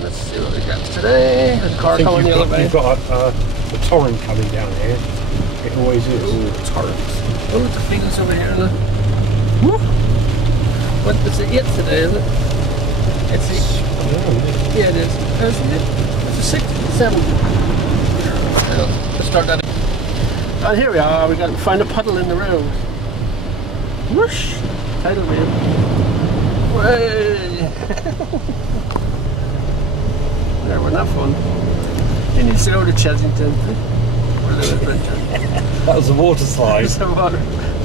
then let's see what we got today. There's a car coming the other way. You've got a torrent coming down here. It always is. Ooh, torrent. Oh, it's the fields over here. Look. Woo! What is it? 8 today, is it? It's 8. Yeah, it is. It's a 6, 7. Let's start that. And here we are. We got to find a puddle in the road. Whoosh! Tidal wave. Way! There, we're not fun. He needs to go to Chesington. That was a water slide. What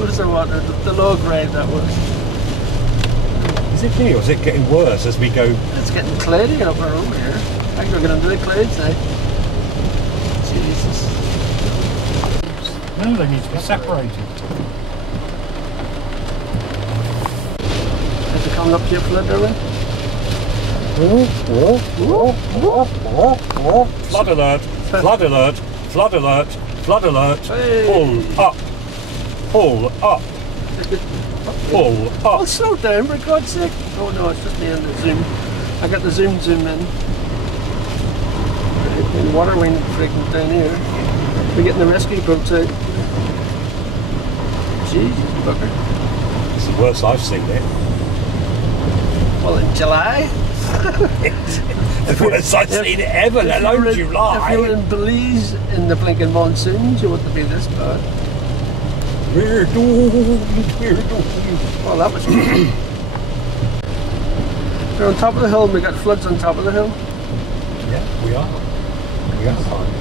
is the water? The low grade that was. Is it new or is it getting worse as we go? It's getting clady up our road here. I think we're going to do the clades now. Jesus. No, they need to be separated. Is it coming up to your flood, are we? Flood alert! Flood alert! Flood alert! Flood alert! Hey. Pull up! Pull up! Pull up! Oh, slow down, for God's sake! Oh no, it's just me and the zoom. I got the zoom in. In water wing freaking down here. We're getting the rescue boats out. Jesus, bugger. It's the worst I've seen it. Well, in July? The worst I've seen it ever, let alone July. If you were in Belize in the blinking monsoons, you wouldn't be this bad. We're doomed, we're doomed. Well, that was good. We're on top of the hill and we got floods on top of the hill. Yeah, we are. We are fine.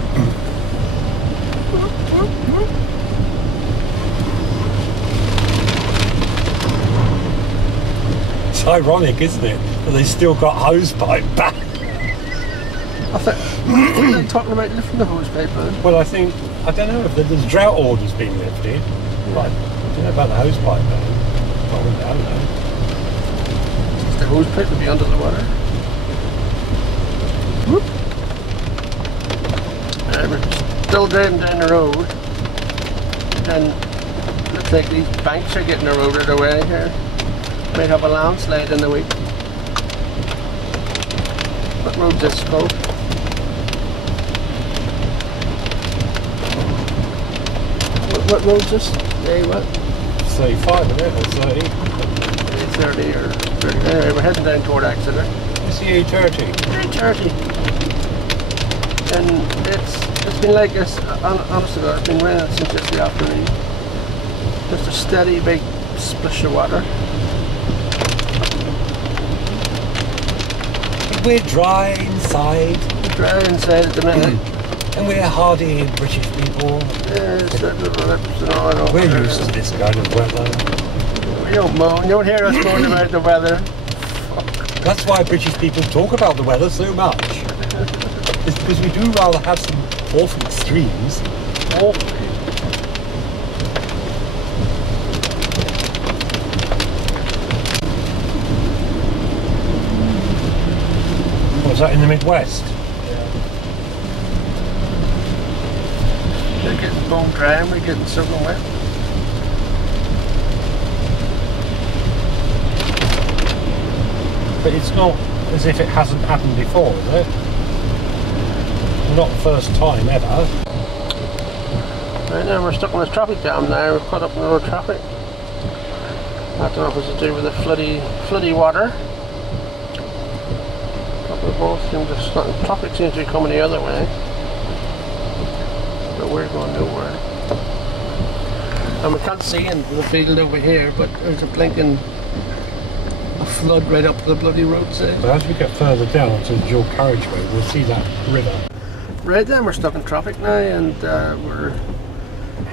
It's ironic, isn't it, that they still got hose pipe back? I thought, what are they talking about lifting the hose pipe man? Well, I don't know if there's drought orders being lifted. Right. I don't know about the hose pipe ban. I don't know. The hose pipe would be under the water. Whoop. We're still driving down the road. And looks like these banks are getting eroded away here. Might have a landslide in the week. What road's this called? What road's this? Hey, what? 35, isn't it? Or 30? 30 or 30. Anyway, we're heading down toward Exeter. It's the A30. A30. And it's been like this, honestly, it's been raining since yesterday afternoon. Just a steady big splish of water. We're dry inside. We're dry inside at the minute. And we're hardy British people. Yeah, it's that little lips and all. We're used to this kind of weather. We don't moan. You don't hear us moan about the weather. Fuck. That's why British people talk about the weather so much. It's because we do rather have some awful extremes. Awful. Was that in the Midwest? They're getting bone dry and we're getting soaking wet. But it's not as if it hasn't happened before, is it? Not the first time ever. Right now we're stuck on this traffic jam now. We're caught up in the road traffic. I don't know if it's to do with the floody water. Traffic seems to be coming the other way. But we're going nowhere. And we can't see into the field over here, but there's a blinking flood right up the bloody roadside. But as we get further down onto the dual carriageway, we'll see that river. Right then, we're stuck in traffic now, and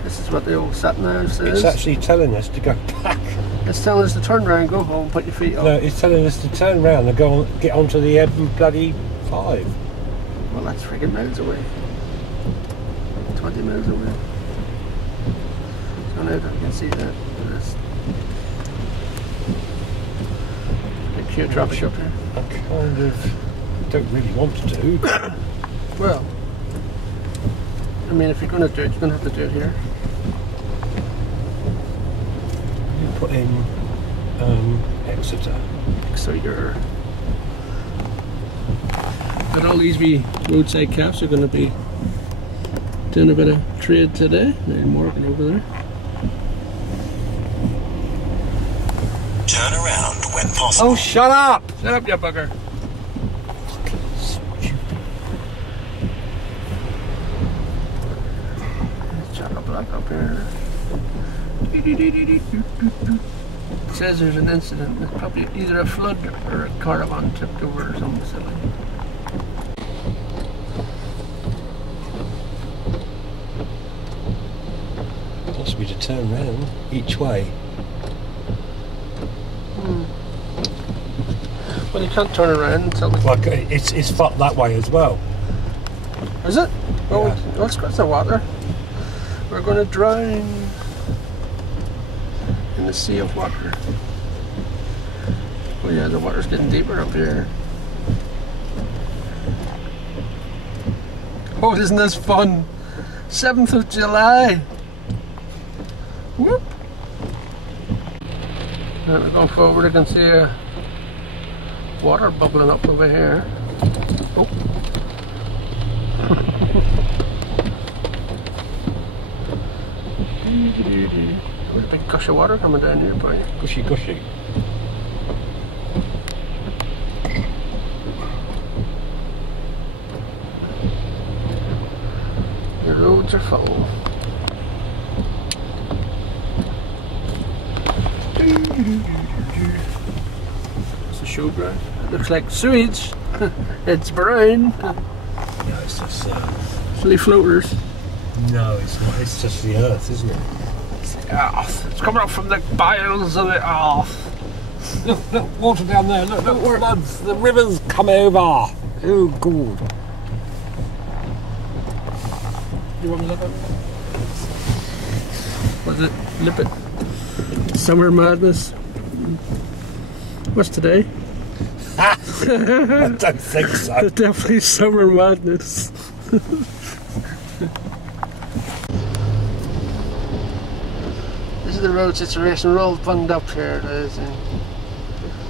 this is what the old sat-nav says. It's actually telling us to go back. It's telling us to turn around, go home, put your feet up. No, it's telling us to turn around and go on, get onto the bloody 5. Well, that's friggin' miles away. 20 miles away. So now that you can see that. There's big queue traffic up here. I kind of don't really want to do. Well, I mean, if you're going to do it, you're going to have to do it here. You put in Exeter. So you're... But all these wee roadside cafes are going to be doing a bit of trade today. There's Morgan over there. Turn around when possible. Oh, shut up! Shut up, you bugger. Chock-a-block up here. It says there's an incident. It's probably either a flood or a caravan tipped over or something silly. Possibly to turn round each way. Well, you can't turn around until the... Like it's fucked that way as well. Is it? Oh, Yeah. let's go to the water. We're going to drown in the sea of water. Oh yeah, the water's getting deeper up here. Oh, isn't this fun? 7th of July. Whoop. And we're going forward, I can see water bubbling up over here. Oh. There's a big gush of water coming down here, boy. Gushy, gushy. The roads are full. It's a showground. It looks like sewage. It's brown. No, it's just Silly floaters. no, it's not. It's just the earth, isn't it? It's the earth. It's coming up from the bowels of the earth. Look, water down there. Look, floods. The rivers come over. Oh, God. You want me to look at it? Was it lip it? Summer madness. What's today? I don't think so. It's definitely summer madness. This is the road situation. We're all bunged up here. It is.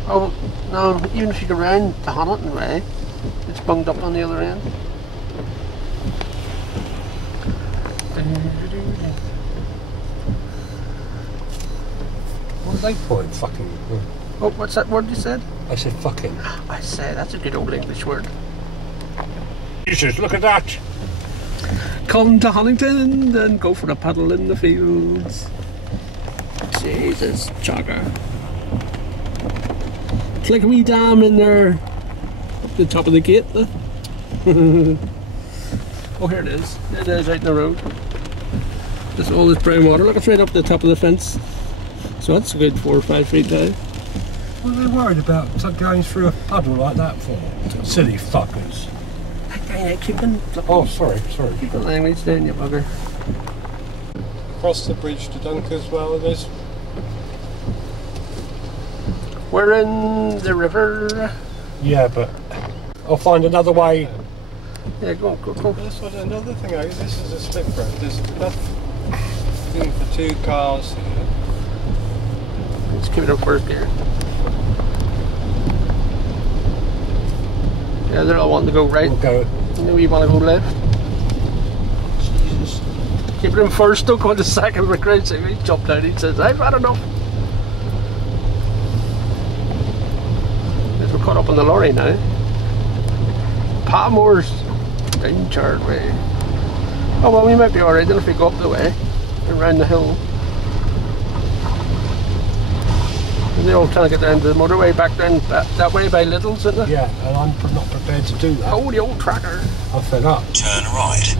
Oh no! Even if you go round the Hamilton way, it's bunged up on the other end. What was they point? Fucking. Oh, what's that word you said? I said fucking. I say that's a good old English word. Jesus, look at that. Come to Huntington and go for a paddle in the fields. Jesus, jogger. It's like a wee dam in there, up the top of the gate. Oh, here it is. It is out in the road. Just all this brown water. Look, it's right up the top of the fence. So that's a good 4 or 5 feet down. What are they worried about going through a puddle like that for? Silly fuckers. Oh, sorry. Keep the language down, you bugger. Across the bridge to Dunk as well, it is. We're in the river. Yeah, but I'll find another way. Yeah, go. This was another thing. This is a slip road. There's enough room for 2 cars here. Let's keep it in first gear. Yeah, they're all wanting to go right. We'll go. And we want to go left. Jesus. Keep it in first, don't go into second. We're crazy. He jumped out, he says, I've had enough. We're caught up on the lorry now. Palmore's in Chard Way. Oh well, we might be alright then if we go up the way and round the hill. And they're all trying to get down to the motorway back down that way by Little's, isn't it? Yeah, and I'm not prepared to do that. Oh, the old tracker. I'm fed up. Turn right.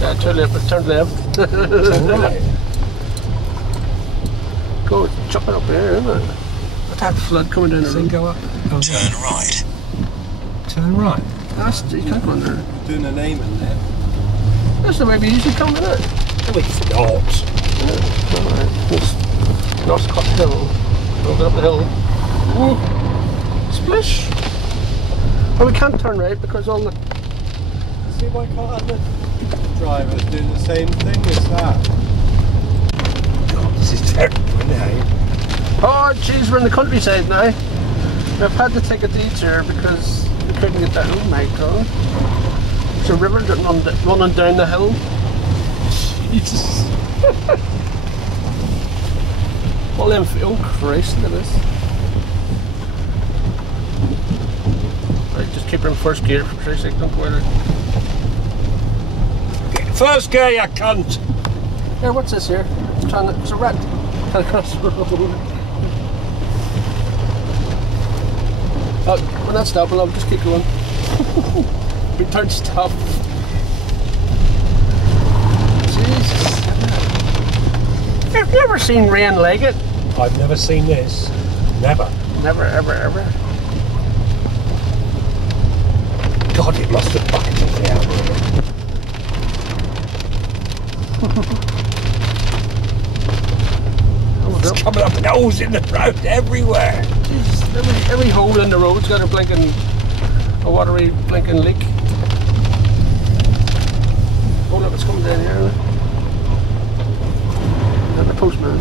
Yeah, turn left. Turn right. Go, chuck it up here, isn't it? What's that flood coming down the Then road? go up. Oh, Turn right. turn right. That's, you can't go under. Doing a name in there. That's the way we usually come, isn't it? No, it's not. Alright, it's Northcott Hill. We'll go up the hill. Ooh. Splish! Well, we can't turn right because all the... See why can't the drivers do the same thing as that? God, this is terrible now. Oh jeez, we're in the countryside now. We've had to take a detour because we couldn't get Oh my god. There's a river running down the hill. Jesus. All them, oh Christ, look at this. Right, just keep her in first gear for 3 seconds, don't go out. First gear, you cunt! Yeah, what's this here? There's a rat trying to cross the road. Oh, we're not stopping, I'll just keep going. We don't stop. Jesus. Have you ever seen rain like it? I've never seen this. Never. Never, ever, ever. God, it must have bucketed down here. It's coming up in holes in the road everywhere. Jesus, every hole in the road's got a watery blinking leak. Oh look, it's coming down here. And the postman.